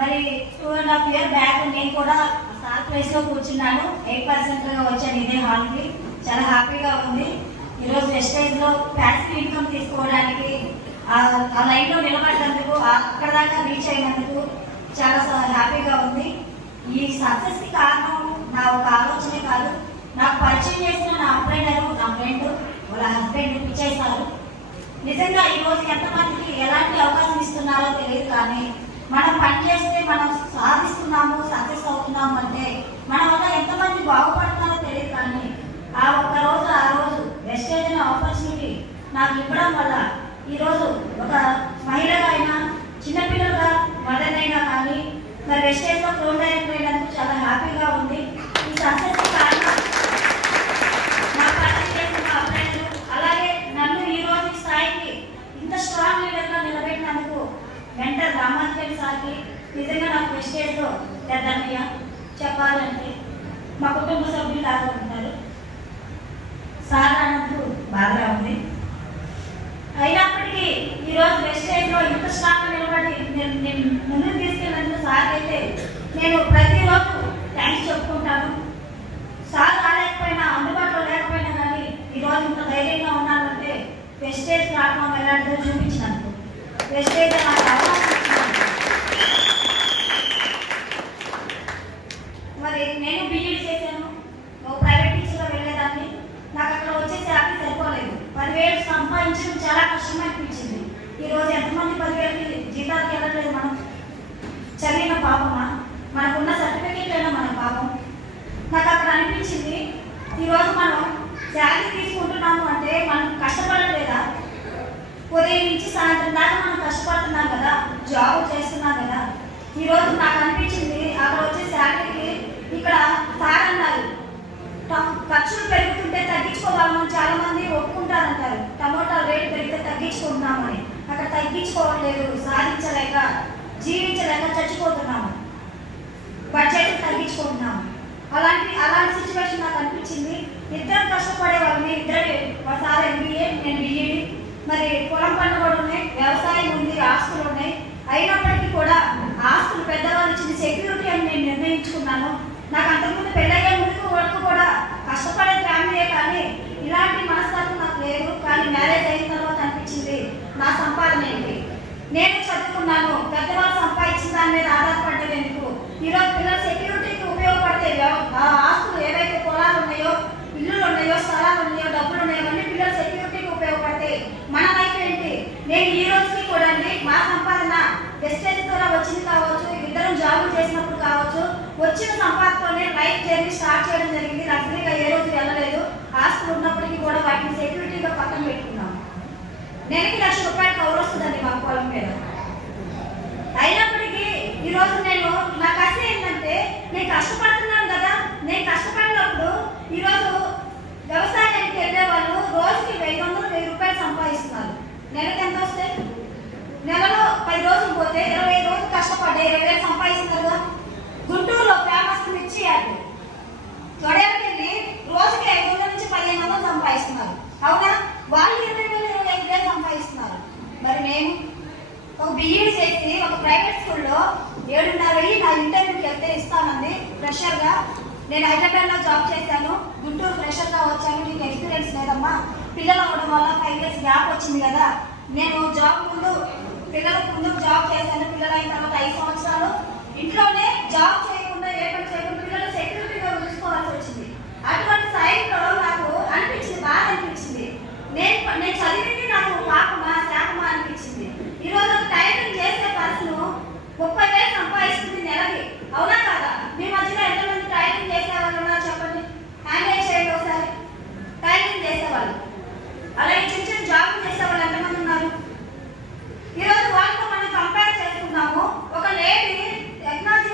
మరి 2.5 years back నేను కూడా సార్ ప్లేస్లో కూర్చున్నాను. 8% వచ్చాను ఇదే హాల్కి. చాలా హ్యాపీగా ఉంది. ఈరోజు వెస్టేజ్లో ప్యాసివ్ ఇన్కమ్ తీసుకోవడానికి ఆ లైన్లో నిలబడినందుకు, అక్కడ దాకా రీచ్ అయినందుకు చాలా హ్యాపీగా ఉంది. ఈ సక్సెస్కి కారణం నా ఒక ఆలోచనే కాదు, నాకు పరిచయం చేసిన నా అప్లైనరు, నా ఫ్రెండ్, వాళ్ళ హస్బెండ్ పిచ్చేశారు. నిజంగా ఈరోజు ఎంతమందికి ఎలాంటి అవకాశం ఇస్తున్నారో తెలియదు, కానీ మనం పని చేస్తే మనం సాధిస్తున్నాము, సక్సెస్ అవుతున్నాము అంటే మన వల్ల ఎంతమంది బాగుపడుతున్నారో తెలియదు. కానీ ఆ రోజు వెస్టేజ్ అనే ఆపర్చునిటీ నాకు ఇవ్వడం వల్ల ఈరోజు ఒక మహిళగా అయినా, చిన్నపిల్లలుగా మదర్ అయినా కానీ మరి వెస్టేజ్లో క్లోన్ డైరెక్టర్ అయినందుకు చాలా హ్యాపీగా ఉంది. ఈ సక్సెస్కి కారణం నా పని చేసిన అప్లైనరు, అలాగే నన్ను ఈరోజు స్థాయికి ఇంత స్ట్రాంగ్ లీడర్గా నిలబెట్టినందుకు మెంటర్ రామాంజలి సార్కి నిజంగా నాకు వెస్టేజ్లో పెద్దన్నయ్య. చెప్పాలంటే మా కుటుంబ సభ్యులు లాగా ఉంటారు. సార్ అన్నప్పుడు బాగా ఉంది. అయినప్పటికీ ఈరోజు వెస్టేజ్లో ఇంత స్ట్రాంగ్గా నిలబడి నేను ముందుకు తీసుకెళ్ళినందుకు సార్ అయితే నేను ప్రతిరోజు థ్యాంక్స్ చెప్పుకుంటాను. సార్ రాలేకపోయినా, అందుబాటులో లేకపోయినా కానీ ఈరోజు ఇంత ధైర్యంగా ఉన్నానంటే వెస్టేజ్ ప్లాట్ఫామ్ ఎలాంటిదో చూపించినందుకు, వెస్టేజ్ నాకు అవకాశం ఇచ్చినందుకు. మరి నేను బీఈడీ చేశాను, ప్రైవేట్ టీచర్గా వెళ్ళేదాన్ని. నాకు అక్కడ వచ్చే శాలరీ సరిపోలేదు. 10,000 సంపాదించడం చాలా కష్టం అనిపించింది. ఈరోజు ఎంతమంది 10,000కి జీతాలకు వెళ్ళట్లేదు? మనం చదివిన పాపమా? మనకున్న సర్టిఫికేట్ అయినా మన పాపం. నాకు అక్కడ అనిపించింది, ఈరోజు మనం శాలరీ తీసుకుంటున్నాము అంటే మనం కష్టపడలేదా? ఉదయం నుంచి సాయంత్రం దాకా మనం కష్టపడుతున్నాం కదా, జాబ్ చేస్తున్నాం కదా. ఈరోజు నాకు అనిపించింది, అక్కడ వచ్చే శాలరీకి ఇక్కడ సార్ అన్నారు ఖర్చులు పెరుగుతుంటే తగ్గించుకోవాలని చాలా మంది ఒప్పుకుంటారంటారు. టమోటాలు రేటు పెరిగితే తగ్గించుకుంటున్నామని. అక్కడ తగ్గించుకోవట్లేదు, సాధించలేక, జీవించలేక చచ్చిపోతున్నాము, బడ్జెట్ తగ్గించుకుంటున్నాము. అలాంటి సిచ్యువేషన్ నాకు అనిపించింది. ఇద్దరు కష్టపడే వాళ్ళని, ఇద్దరు సార్ ఎంబీఏ, నేను బీఈడీ. మరి పొలం పనులు కూడా ఉన్నాయి, వ్యవసాయం ఉంది, ఆస్తులు ఉన్నాయి. అయినప్పటికీ కూడా ఆస్తులు పెద్దవాళ్ళు ఇచ్చిన సెక్యూరిటీ అని నేను నిర్ణయించుకున్నాను. నాకు అంతకుముందు పెళ్ళయ్యే ముందుకు వరకు కూడా కష్టపడే ఫ్యామిలీయే, కానీ ఇలాంటి మనస్తత్వం నాకు లేదు. కానీ మ్యారేజ్ అయిన తర్వాత అనిపించింది, నా సంపాదన ఏంటి? నేను చదువుకున్నాను, పెద్దవాళ్ళు సంపాదించిన దాని మీద ఆధారపడ్డది ఎందుకు? ఈరోజు పిల్లల సెక్యూరిటీకి ఉపయోగపడితే ఆస్తులు ఏవైతే పొలాలు ఉన్నాయో, ఇల్లులు ఉన్నాయో, స్థలాలు ఉన్నాయో, డబ్బులు ఉన్నాయో, అన్ని పిల్లల సెక్యూరిటీకి ఉపయోగపడితే మన లైఫ్ ఏంటి? నేను ఈ రోజుకి కూడా మా సంపాదన వెస్టేజ్ ద్వారా వచ్చింది కావచ్చు, ఇద్దరం జాబులు చేసినప్పుడు కావచ్చు, వచ్చిన సంపాదనతోనే లైఫ్ జర్నీ స్టార్ట్ చేయడం జరిగింది. లగ్జరీగా ఏ రోజు వెళ్ళలేదు. ఆస్తులు ఉన్నప్పటికీ కూడా వాటిని సెక్యూరిటీగా పక్కన పెట్టుకున్నాము. నెలకి ₹1,00,000 కవర్ వస్తుందండి మా పొలం మీద. అయినప్పటికీ ఈరోజు నా కసి ఏంటంటే, నేను కష్టపడుతున్నాను కదా. నేను కష్టపడినప్పుడు ఈరోజు వ్యవసాయానికి వెళ్ళే వాళ్ళు రోజుకి ₹500,000 సంపాదిస్తున్నారు. నెలకి ఎంత వస్తే? నెలలో 10 రోజులు పోతే 25 రోజులు కష్టపడ్డా 20,000 సంపాదిస్తున్నారు. గుంటూరులో ఫేమస్ మిర్చి యాడ్ తొడేలకి వెళ్ళి రోజుకి 500 నుంచి 1500 సంపాదిస్తున్నారు. అవునా? వాళ్ళు 20,000, 25,000 సంపాదిస్తున్నారు. మరి నేను ఒక బీఈడీ చేసి ఒక ప్రైవేట్ స్కూల్లో 7,500 నా ఇంటర్వ్యూకి వెళ్తే ఇస్తానండి ఫ్రెషర్గా. నేను హైదరాబాద్లో జాబ్ చేశాను, గుంటూరు ఫ్రెషర్గా వచ్చాను. నీకు ఎక్స్పీరియన్స్ లేదమ్మా, పిల్లలు అవ్వడం వల్ల 5 years గ్యాప్ వచ్చింది కదా. నేను పిల్లలకు ముందు జాబ్ చేశాను. పిల్లలు అయిన తర్వాత 5 సంవత్సరాలు ఇంట్లోనే జాబ్ చేయకుండా, ఏ పని చేయకుండా పిల్లలు సెక్యూరిటీగా చూసుకోవాల్సి వచ్చింది. అటువంటి సైడ్లో నాకు అనిపించింది, బాధ అనిపించింది. నేను చదివింది నాకు పాపమా, శాపమా అనిపించింది. ఈరోజు టైపింగ్ చేసే పర్సన్ 30,000 సంపాదిస్తుంది నెలకి. అవునా కాదా? మీ మధ్యలో ఎంతమంది టైపింగ్ చేసేవాళ్ళు ఉన్నారు చెప్పండి? హ్యాండ్ చేయండి ఒకసారి. టైపింగ్ చేసేవాళ్ళు, అలాగే చిన్న చిన్న జాబ్ చేసేవాళ్ళు ఎంతమంది ఉన్నారు? ఈరోజు వాళ్ళతో మనం కంపేర్ చేసుకున్నాము. ఒక లేడీ టెక్నాలజీ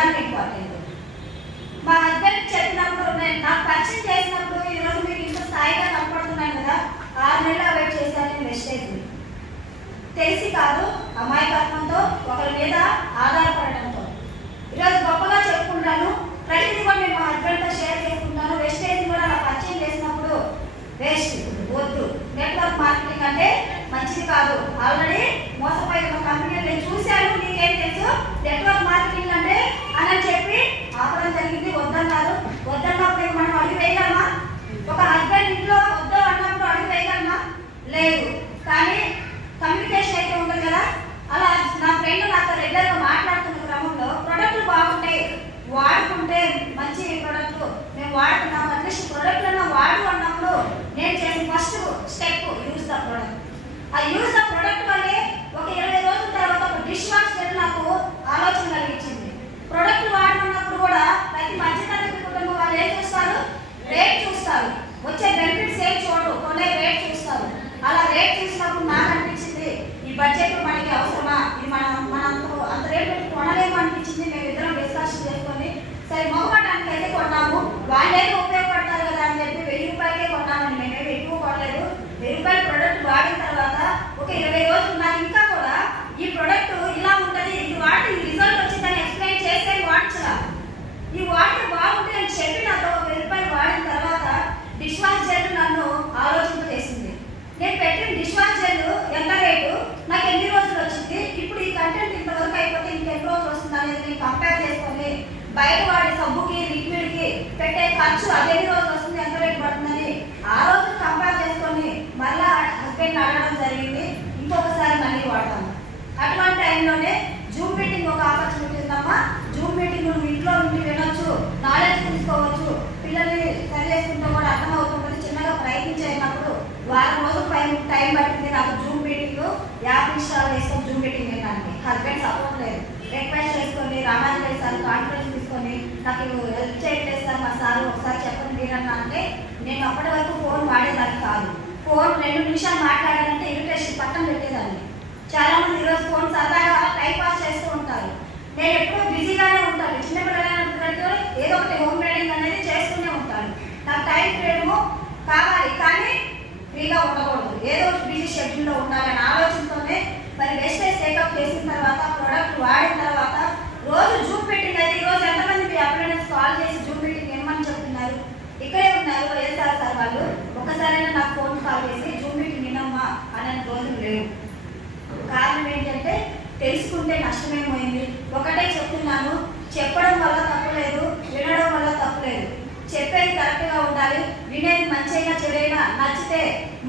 విధానం ఇంపార్టెంట్. మా హస్బెండ్ చెప్పినప్పుడు నాకు పరిచయం చేసినప్పుడు ఈరోజు మీరు ఇంత స్థాయిగా కనపడుతున్నాను కదా, 6 నెలలు వెయిట్ చేశాను నేను వెస్టేజ్. తెలిసి కాదు, అమాయకత్వంతో, ఒకరి మీద ఆధారపడటంతో. ఈరోజు గొప్పగా చెప్పుకుంటాను, ప్రతిదీ కూడా నేను మా హస్బెండ్తో షేర్ చేసుకుంటాను. వెస్టేజ్ కూడా అలా పరిచయం చేసినప్పుడు వేస్ట్, వద్దు, నెట్వర్క్ మార్కెటింగ్ అంటే మంచిది కాదు. ఆల్రెడీ మోసపోయిన కంపెనీలు నేను చూశాను, నీకేం తెలుసు నెట్వర్క్ మార్కెటింగ్ అంటే అని చెప్పి ఆపడం జరిగింది. వద్దన్నారు. వద్దన్నప్పుడు మనం అడిగి వేయగలమా? ఒక హస్బెండ్ ఇంట్లో వద్దు అన్నప్పుడు అడిగి వేయగలమా? లేదు. కానీ కమ్యూనికేషన్ అయితే ఉంటుంది కదా. అలా నా ఫ్రెండ్ నాతో రెగ్యులర్గా మాట్లాడుతున్న క్రమంలో ప్రొడక్ట్లు బాగుంటాయి, వాడుకుంటే మంచి ప్రొడక్ట్లు మేము వాడుతున్నాం, అట్లీస్ట్ ప్రొడక్ట్లను వాడు అన్నప్పుడు నేను చేసిన first step use the product. ఆ యూజ్ ద ప్రొడక్ట్ వల్లే ఒక 20 రోజుల తర్వాత ఒక డిష్ వాష్ జెల్ నాకు ఆలోచన కలిగించింది. ప్రొడక్ట్ వాడుతున్నప్పుడు కూడా ప్రతి మధ్యతరగతి కుటుంబం వాళ్ళు ఏం చూస్తారు? రేట్ చూస్తారు. వచ్చే బెనిఫిట్స్ ఏం చూడరు, కొనే రేట్ చూస్తారు. అలా రేట్ చూసినప్పుడు నాకు అనిపించింది, ఈ బడ్జెట్ మనకి అవసరమా, ఇది మన అంత రేట్ పెట్టి కొనలేము అనిపించింది. మేము ఇద్దరం డిస్కషన్ చేసుకొని సరే మొహమాటానికి అయితే కొన్నాము, వాళ్ళేదో ఉపయోగపడతారు కదా అని చెప్పి 1000 రూపాయలకే కొన్నామని. మేమేమి ఎక్కువ కొనలేదు. 1000 రూపాయల ప్రొడక్ట్ వాడిన తర్వాత ఒక 20 రోజులు నాకు ఇంకా కూడా ఈ ప్రొడక్ట్ ఇలా ఉంటుంది, ఇది వాటి రిజల్ట్ వచ్చిందని ఎక్స్ప్లెయిన్ చేస్తే వాడచ్చా, ఈ వాటి బాగుంటుంది అని చెప్పి నాతో 1000 రూపాయలు వాడిన తర్వాత డిష్ వాష్ జెల్ నన్ను ఆలోచన చేసింది. నేను పెట్టిన డిష్ వాష్ జెల్ ఎంత రేటు, నాకు ఎన్ని రోజులు వచ్చింది, ఇప్పుడు ఈ కంటెంట్ ఇంతవరకు అయిపోతే ఇంకెన్ని రోజులు వస్తుంది అనేది నేను కంపేర్ చేసుకొని బయట వాడే సబ్బుకి లిక్విడ్కి పెట్టే ఖర్చు అది ఎన్ని రోజులు వస్తుంది, ఎంత రేటు పడుతుందని ఆ రోజు కంపేర్ చేసుకొని మళ్ళీ హస్బెండ్ అడగడం జరిగింది. ఇంకొకసారి మళ్ళీ వాడతాము. అటువంటి టైంలోనే జూమ్ మీటింగ్ ఒక ఆపర్చునిటీ ఉందమ్మా. జూమ్ మీటింగ్ నువ్వు ఇంట్లో నుండి వినొచ్చు, నాలెడ్జ్ తీసుకోవచ్చు, పిల్లల్ని సరి చేసుకుంటూ కూడా అర్థమవుతుంటుంది. చిన్నగా ప్రయత్నించినప్పుడు వారం రోజులు టైం పట్టింది నాకు జూమ్ మీటింగ్ యాప్ ఇన్స్టాల్ చేసుకొని జూమ్ మీటింగ్ వినడానికి. హస్బెండ్ సపోర్ట్ లేదు. రిక్వెస్ట్ చేసుకొని రామాజీ సార్ కాన్ఫరెన్స్ తీసుకొని నాకు హెల్ప్ చేయట్లేదు సార్ మా సార్ ఒకసారి చెప్పండి మీరన్నా అంటే నేను అప్పటి వరకు ఫోన్ వాడేదాన్ని కాదు. ఫోన్ 2 నిమిషాలు మాట్లాడాలంటే ఇరిటేషన్ పక్కన పెట్టేదాన్ని. చాలా మంది ఈరోజు ఫోన్ సరదాగా టైం పాస్ చేస్తూ ఉంటారు. నేను ఎప్పుడూ బిజీగానే ఉంటాను. చిన్నపిల్లలైనప్పుడు ఏదో ఒకటి హోమ్ ట్రైనింగ్ అనేది చేస్తూనే ఉంటాను. నాకు టైం ఫ్రీడము కావాలి, కానీ ఫ్రీగా ఉండకూడదు, ఏదో బిజీ షెడ్యూల్లో ఉండాలనే ఆలోచనతోనే మరి వేస్టేజ్ టేకప్ చేసిన తర్వాత ప్రోడక్ట్ వాడిన తర్వాత రోజు జూమ్ మీటింగ్ అయితే ఈరోజు ఎంతమంది మీ అప్లైనర్స్ కాల్ చేసి జూమ్ మీటింగ్ ఏమని చెప్తున్నారు? ఇక్కడే ఉన్నారు వైఎస్ఆర్ సార్ వాళ్ళు. ఒకసారైనా నాకు ఫోన్ కాల్ చేసి జూమ్ మీటింగ్ వినమ్మా అనే రోజులు లేవు. కారణం ఏంటంటే తెలుసుకుంటే నష్టమేమైంది. ఒకటే చెప్తున్నాను, చెప్పడం వల్ల తప్పులేదు, వినడం వల్ల తప్పులేదు. చెప్పేది కరెక్ట్గా ఉండాలి, వినేది మంచైనా చెడైనా నచ్చితే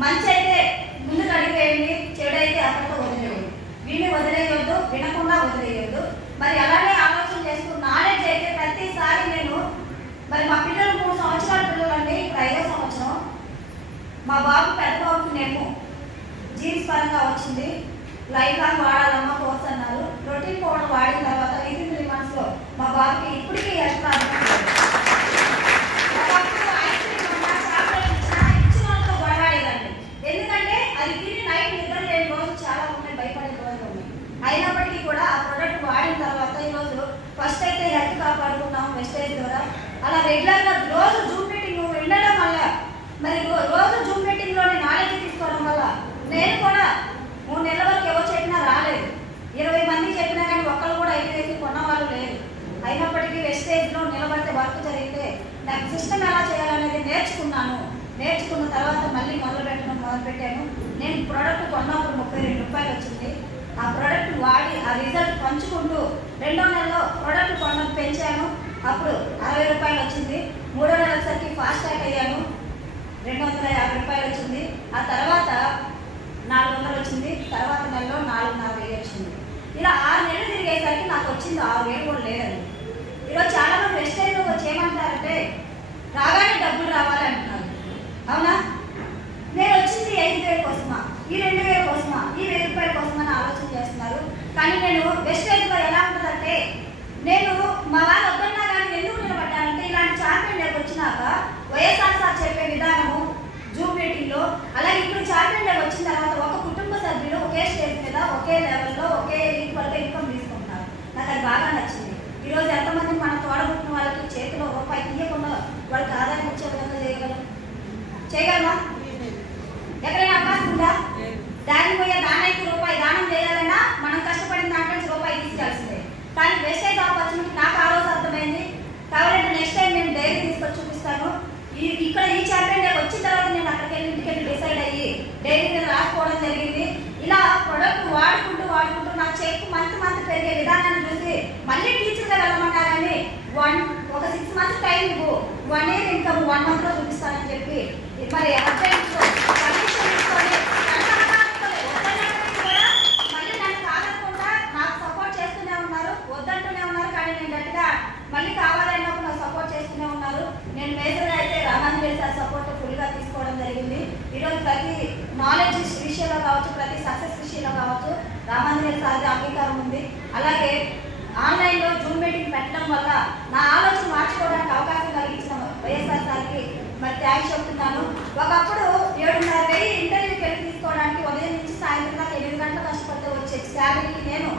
మంచి అయితే ముందుకు అడిగేయండి, చెడైతే అక్కడితో వదిలేయండి. విని వదిలేయొద్దు, వినకుండా వదిలేయొద్దు. మరి అలానే ఆలోచన చేస్తూ నాలెడ్జ్ అయితే ప్రతిసారి నేను మరి మా పిల్లలు 3 సంవత్సరాల పిల్లలు అండి, ఇప్పుడు 5వ సంవత్సరం. మా బాబు పెద్ద బాబుకి నేమో జీన్స్ పరంగా వచ్చింది, లైఫ్ లాంగ్ వాడాలమ్మా కోర్స్ అన్నారు. ప్రోటీన్ పౌడర్ వాడిన తర్వాత 3 మంత్స్లో మా బాబుకి ఇప్పటికీ హెల్త్ ప్రాబ్లమ్ ఎందుకంటే అది తిని నైట్ నిద్ర లేని రోజు చాలా ఉన్నాయి, భయపడే రోజులు ఉన్నాయి. అయినప్పటికీ కూడా ఆ ప్రోడక్ట్ వాడిన తర్వాత ఈరోజు ఫస్ట్ అయితే హెల్త్ కాపాడుకున్నాం వెస్టేజ్ ద్వారా. అలా రెగ్యులర్గా రోజు జూమ్ మీటింగ్ వెళ్ళడం వల్ల మరి రోజు జూమ్ మీటింగ్లోని నాలెడ్జ్ తీసుకోవడం వల్ల నేను కూడా 3 నెలల వరకు ఎవరు చెప్పినా రాలేదు. 20 మంది చెప్పినా కానీ ఒక్కరు కూడా ఐటీ వేసి కొన్న వాళ్ళు లేదు. అయినప్పటికీ వెస్టేజ్లో నిలబడితే వర్క్ జరిగితే నాకు సిస్టమ్ ఎలా చేయాలనేది నేర్చుకున్నాను. నేర్చుకున్న తర్వాత మళ్ళీ మొదలుపెట్టాను. నేను ప్రోడక్ట్ కొన్నప్పుడు 32 రూపాయలు వచ్చింది. ఆ ప్రోడక్ట్ వాడి ఆ రిజల్ట్ పంచుకుంటూ 2వ నెలలో ప్రోడక్ట్ కొన్నది పెంచాను. అప్పుడు 60 రూపాయలు వచ్చింది. 3వ నెల వచ్చేసరికి ఫాస్ట్ ట్రాక్ అయ్యాను, 250 రూపాయలు వచ్చింది. ఆ తర్వాత 400 వచ్చింది. తర్వాత నెలలో 4,500 వచ్చింది. ఇలా 6 నెలలు తిరిగేసరికి నాకు వచ్చింది 6,000 కూడా లేదండి. ఈరోజు చాలామంది వెస్టేజ్లోకి వచ్చి ఏమంటారంటే రాగానే డబ్బులు రావాలి అంటున్నారు. అవునా? నేను వచ్చింది 5,000 కోసమా, ఈ 2,000 కోసమా, ఈ 1,000 రూపాయల కోసమా అని ఆలోచన చేస్తున్నారు. కానీ నేను వెస్టేజ్లో ఎలా ఉంటుందంటే నేను మా వాళ్ళు వద్దన్నా కానీ ఎందుకు నిలబడ్డానంటే ఇలాంటి ఛాంపియన్ రేపు వచ్చినాక వైఎస్ఆర్ సార్ చెప్పే విధానము జూమ్ మీటింగ్లో, అలాగే ఇప్పుడు ఛాంపియన్ రేపు వచ్చిన తర్వాత ఒక కుటుంబ సభ్యులు ఒకే స్టేజ్ మీద ఒకే లెవెల్లో ఒకే ఈక్వల్గా ఇన్కమ్ తీసుకుంటున్నారు. నాకు అది బాగా నచ్చింది. ఈరోజు ఎంతమంది నడబుట్టిన వాళ్ళకి చేతిలో రూపాయి తీయకుండా వాళ్ళకి ఆదాయం వచ్చే విధంగా చేయగలమా? ఎక్కడైనా అవకాశం ఉందా? దానికి పోయే దానానికి రూపాయి దానం చేయాలన్నా మనం కష్టపడిన దాంట్లో నుంచి రూపాయి తీసుకోవాల్సిందే. కానీ వేస్టేజ్ ఆపర్చునిటీ నాకు ఆ రోజు అర్థమైంది. కాబట్టి నెక్స్ట్ టైం నేను డైరీ తీసుకొని చూపిస్తాను. ఇక్కడ ఈ ఛాంపియన్ డే వచ్చిన తర్వాత నేను అక్కడికి వెళ్ళి ఇంటికి వెళ్ళి డిసైడ్ అయ్యి డైరీ మీద రాసుకోవడం జరిగింది. ఇలా ప్రొడక్ట్ వాడుకుంటూ నా చెక్ మంత్ పెరిగే విధానాన్ని చూసి మళ్ళీ టీచర్గా వెళ్ళమన్నారని ఒక 6 months టైం ఇవ్వు, 1 year ఇన్కమ్ 1 month లో చూపిస్తానని చెప్పి మరి పర్మిషన్ తీసుకొని మళ్ళీ నన్ను కాదనకుండా నాకు సపోర్ట్ చేస్తూనే ఉన్నారు, వద్దంటూనే ఉన్నారు. కానీ నేను గట్టిగా మళ్ళీ కావాలన్నప్పుడు నాకు సపోర్ట్ చేస్తూనే ఉన్నారు. నేను మేజర్గా అయితే రామాంజనేయ సార్ సపోర్ట్ ఫుల్గా తీసుకోవడం జరిగింది. ఈరోజు ప్రతి నాలెడ్జ్ విషయంలో కావచ్చు, ప్రతి సక్సెస్ విషయంలో కావచ్చు రామాంజనేయ సార్ అంగీకారం ఉంది. అలాగే ఆన్లైన్లో జూమ్ మీటింగ్ పెట్టడం వల్ల నా ఆలోచన మార్చుకోవడానికి అవకాశం కలిగించిన వైఎస్ఆర్ సార్కి మరి థ్యాంక్స్ చెప్తున్నాను. ఒకప్పుడు 7,500 ఇంటర్వ్యూకి వెళ్ళి తీసుకోవడానికి ఉదయం నుంచి సాయంత్రం దాకా 8 గంటలు కష్టపడితే వచ్చే శాలరీకి నేను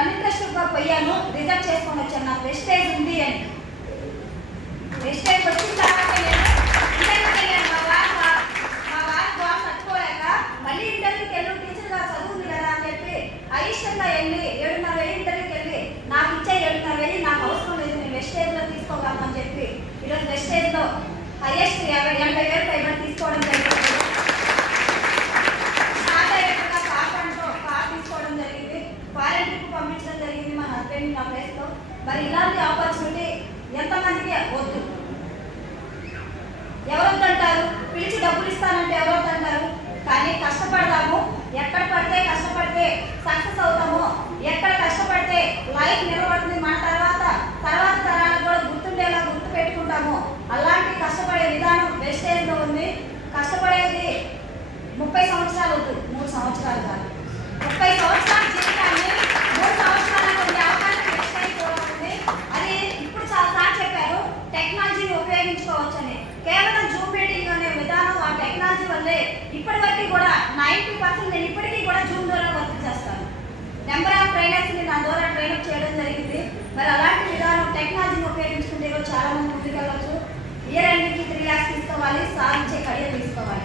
అన్ఇంట్రెస్ట్గా పోయాను, రిజల్ట్ చేసుకొని వచ్చాను. నాకు వెస్టేజ్ ఉంది అని. వెస్టేజ్ వచ్చిన తర్వాత నేను ఇంటర్వ్యూకి వెళ్ళాను. మా వారి బాగా తట్టుకోలేక మళ్ళీ ఇంటర్వ్యూకి వెళ్ళి టీచర్గా చదువుంది కదా అని చెప్పి అయిష్టంగా వెళ్ళి 7,500 ఇంటర్వ్యూకి వెళ్ళి నాకు ఇచ్చే 7,500 నాకు అవసరం లేదు, నేను వెస్టేజ్లో తీసుకోగలను అని చెప్పి ఈరోజు వెస్టేజ్లో హైయెస్ట్ 80,000 పైన తీసుకోవడం జరిగింది. కార్ తీసుకోవడం జరిగింది. ఫారెన్కి పంపించడం జరిగింది మా హస్బెండ్ నా ప్లేస్లో. మరి ఇలాంటి ఆపర్చునిటీ ఎంతమందికి వద్దు? ఎవరొద్దంటారు? పిలిచి డబ్బులు ఇస్తానంటే ఎవరొద్దంటారు? కానీ కష్టపడదాము. ఎక్కడ పడితే కష్టపడితే సక్సెస్ అవుతాము. ఎక్కడ కష్టపడితే లైఫ్ నిలబడుతుంది. మన తర్వాత తరాలకు కూడా గుర్తుండేలా గుర్తు పెట్టుకుంటాము. అలాంటి కష్టపడే విధానం వెస్టేజ్లో ఉంది. కష్టపడేది 30 సంవత్సరాలు వద్దు, 3 సంవత్సరాలు కాదు. 30 సంవత్సరాల జీవితాన్ని 3 సంవత్సరాలకు ఉండే అవకాశం వెస్టేజ్ ఉంది. అది ఇప్పుడు సార్ చెప్పారు, టెక్నాలజీని ఉపయోగించుకోవచ్చని. కేవలం జూమ్ మీటింగ్ అనే విధానం ఆ టెక్నాలజీ వల్లే ఇప్పటి వరకు కూడా 90% నేను ఇప్పటికీ కూడా జూమ్ ద్వారా వర్క్ చేస్తాను. నెంబర్ ఆఫ్ ట్రైనర్స్ని నా ద్వారా ట్రైనప్ చేయడం జరిగింది. మరి అలాంటి విధానం టెక్నాలజీని ఉపయోగించుకుంటే చాలా మంది ముందుకెళ్ళవచ్చు. ఇయర్ ఎండ్కి 3 lakhs తీసుకోవాలి, సాధించే కడియం తీసుకోవాలి.